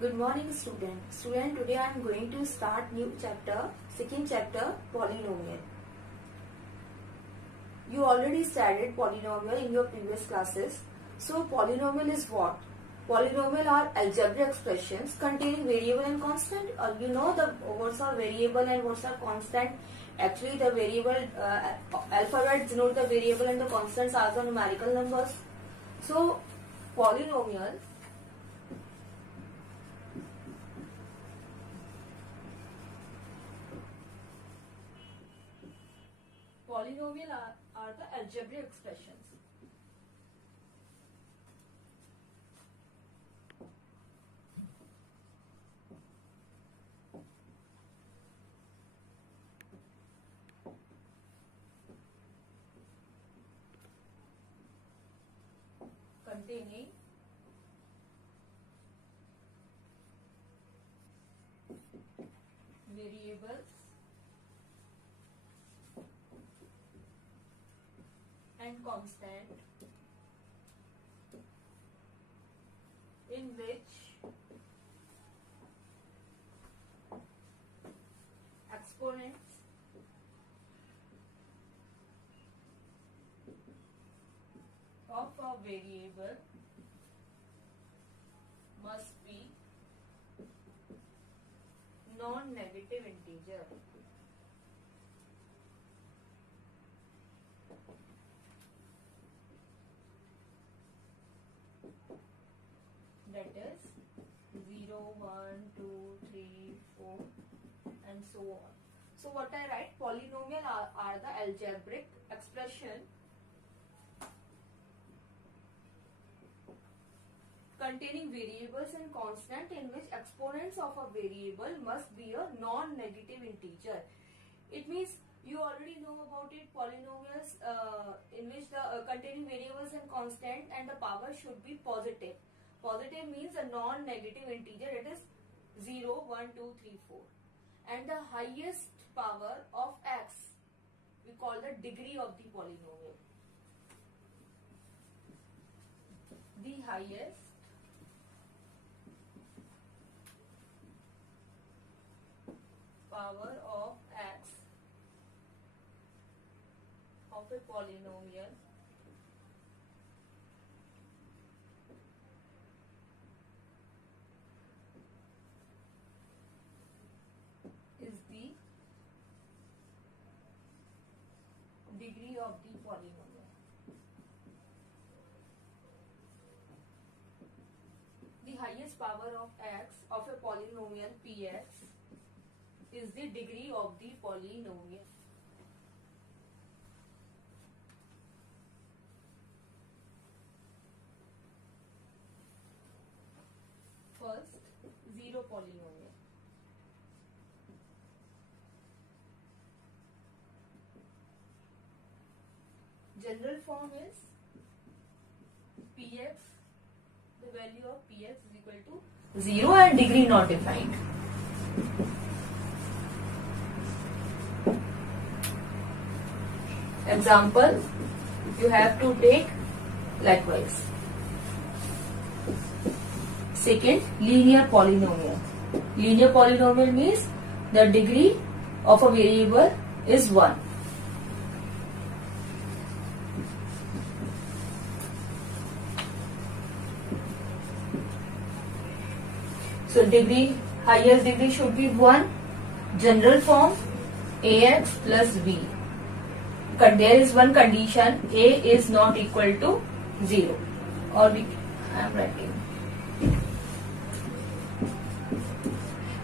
Good morning, student. Today I am going to start new chapter, second chapter, polynomial. You already studied polynomial in your previous classes. So polynomial is what? Polynomial are algebraic expressions containing variable and constant. You know the what's are variable and what's are constant. Actually, the variable alphabet denote the variable and the constants are the numerical numbers. So polynomial are the algebraic expressions. Containing variables and constant in which exponents of a variable must be non-negative integer. That is 0, 1, 2, 3, 4 and so on. So what I write, polynomial are the algebraic expression containing variables and constant in which exponents of a variable must be a non-negative integer. It means you already know about it, polynomials in which the containing variables and constant and the power should be positive. Positive means a non-negative integer, it is 0, 1, 2, 3, 4. And the highest power of x, we call the degree of the polynomial. The highest power of x of a polynomial is the degree of the polynomial. The highest power of x of a polynomial px is the degree of the polynomial. First, zero polynomial. General form is px, the value of px is equal to 0 and degree not defined. Example, you have to take likewise. Second, linear polynomial. Linear polynomial means the degree of a variable is 1. So degree, highest degree should be 1. General form ax plus b. There is one condition, a is not equal to 0, or I am writing,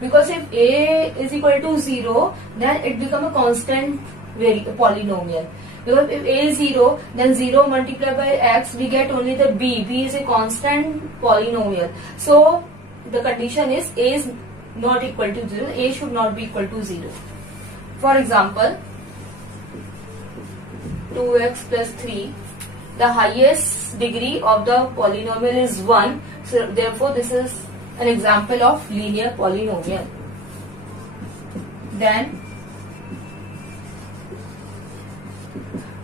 because if a is equal to 0, then it becomes a constant polynomial. Because if a is 0, then 0 multiplied by x, we get only the b. B is a constant polynomial. So the condition is a is not equal to 0, a should not be equal to 0. For example, 2x plus 3, the highest degree of the polynomial is 1, so therefore this is an example of linear polynomial. Then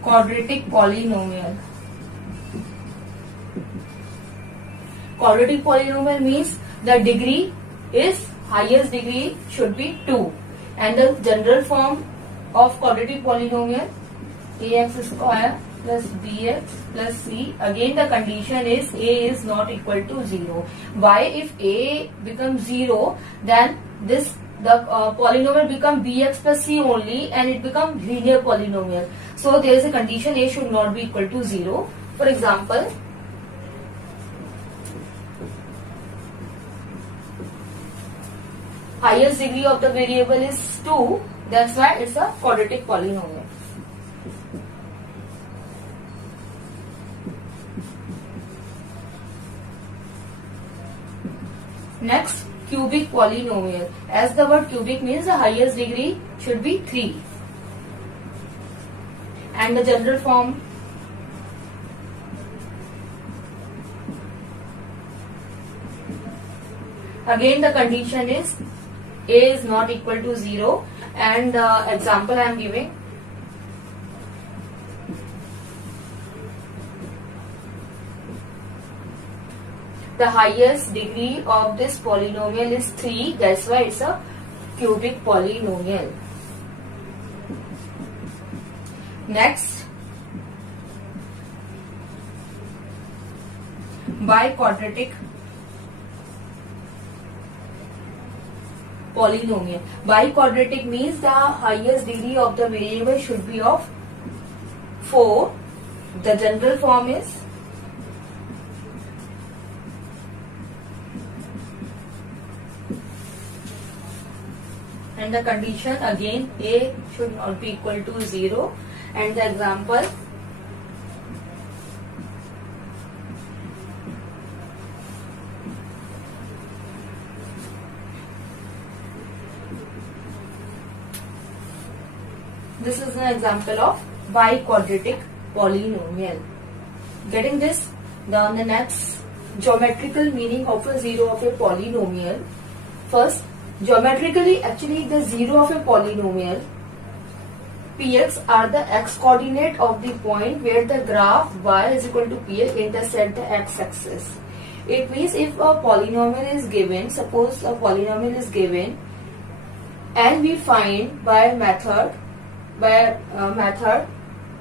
quadratic polynomial. Quadratic polynomial means the degree is highest degree should be 2, and the general form of quadratic polynomial ax square plus bx plus c, again the condition is a is not equal to 0. Why? If a becomes 0, then the polynomial become bx plus c only, and it becomes linear polynomial. So there is a condition a should not be equal to 0. For example, highest degree of the variable is 2, that's why it's a quadratic polynomial. Next, cubic polynomial. As the word cubic means, the highest degree should be 3. And the general form, again the condition is a is not equal to 0, and the example I am giving. The highest degree of this polynomial is 3, that's why it's a cubic polynomial. Next, biquadratic polynomial. Biquadratic means the highest degree of the variable should be of 4. The general form is and the condition again a should not be equal to 0, and the example, this is an example of biquadratic polynomial. Getting this? Now the next, geometrical meaning of a zero of a polynomial. First, geometrically, actually the zero of a polynomial px are the x coordinate of the point where the graph y is equal to px intersect the x-axis. It means if a polynomial is given, suppose a polynomial is given, and we find by method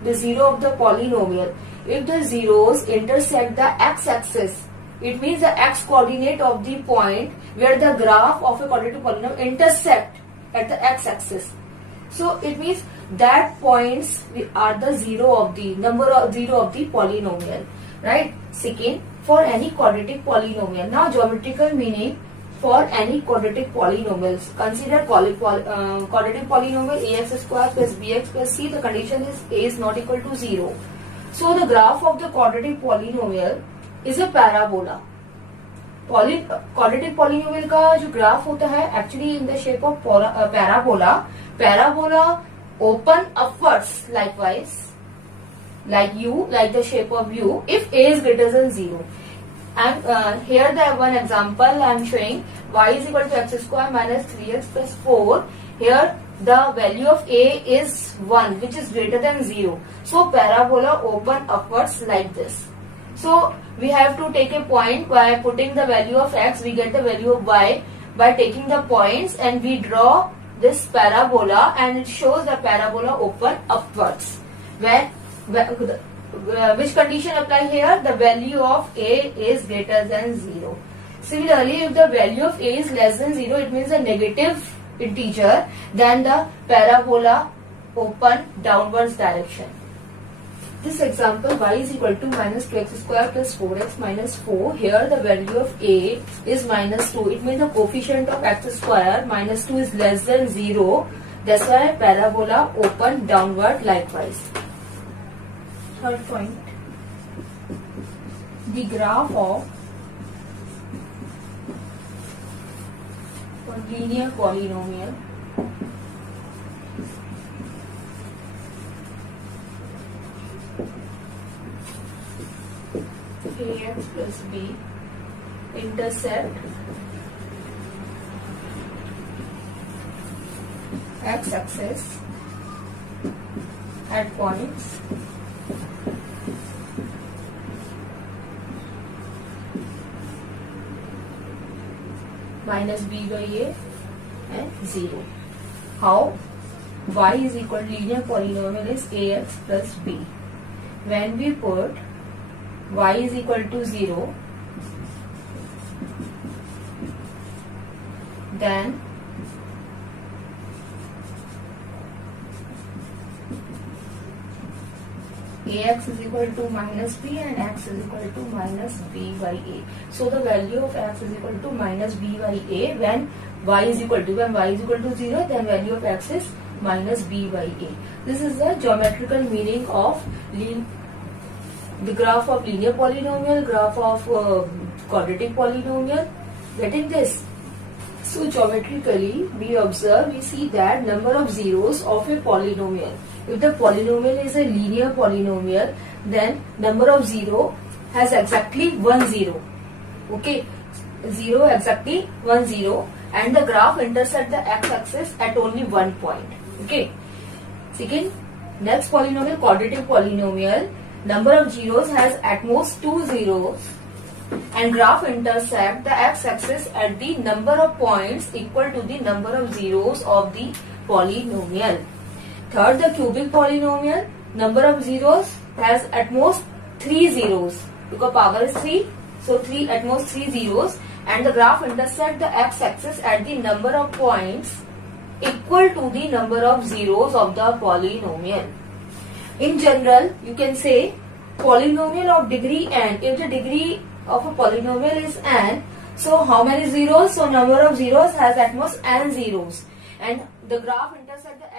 the zero of the polynomial. If the zeros intersect the x-axis, it means the x coordinate of the point where the graph of a quadratic polynomial intersect at the x-axis. So it means that points are the zero of the zero of the polynomial, right? Second, for any quadratic polynomial. Now geometrical meaning for any quadratic polynomials. Consider quadratic polynomial ax square plus bx plus c. The condition is a is not equal to 0. So the graph of the quadratic polynomial is a parabola. Quadratic polynomial का जो graph होता है actually in the shape of parabola. Parabola open upwards likewise, like the shape of U, if a is greater than 0. And here the one example I am showing, y is equal to x square minus 3x plus 4. Here the value of a is 1, which is greater than 0. So parabola open upwards like this. So we have to take a point by putting the value of x, we get the value of y by taking the points, and we draw this parabola, and it shows the parabola open upwards. Which condition apply here? The value of a is greater than 0. Similarly, if the value of a is less than 0, it means a negative integer, then the parabola open downwards direction. This example, y is equal to minus 2x square plus 4x minus 4. Here the value of a is minus 2. It means the coefficient of x square minus 2 is less than 0. That's why parabola open downward likewise. Third point, the graph of a linear polynomial ax plus b intersect x-axis at points minus b by a and 0. How? Y is equal to linear polynomial is ax plus b. When we put y is equal to 0, then ax is equal to minus b and x is equal to minus b by a. So the value of x is equal to minus b by a when y is equal to 0, then value of x is minus b by a. This is the geometrical meaning of the graph of linear polynomial, graph of quadratic polynomial. Getting this? So geometrically we see that number of zeros of a polynomial. If the polynomial is a linear polynomial, then number of zero has exactly 1 0. Okay, 0 exactly 1 0, and the graph intersects the x-axis at only 1 point. Okay. Second, next polynomial, quadratic polynomial, number of zeros has at most 2 zeros, and graph intersect the x-axis at the number of points equal to the number of zeros of the polynomial. Third, the cubic polynomial, number of zeros has at most 3 zeros because power is 3, so at most 3 zeros, and the graph intersect the x-axis at the number of points equal to the number of zeros of the polynomial. In general, you can say polynomial of degree n. If the degree of a polynomial is n, so how many zeros? So number of zeros has at most n zeros, and the graph intersect the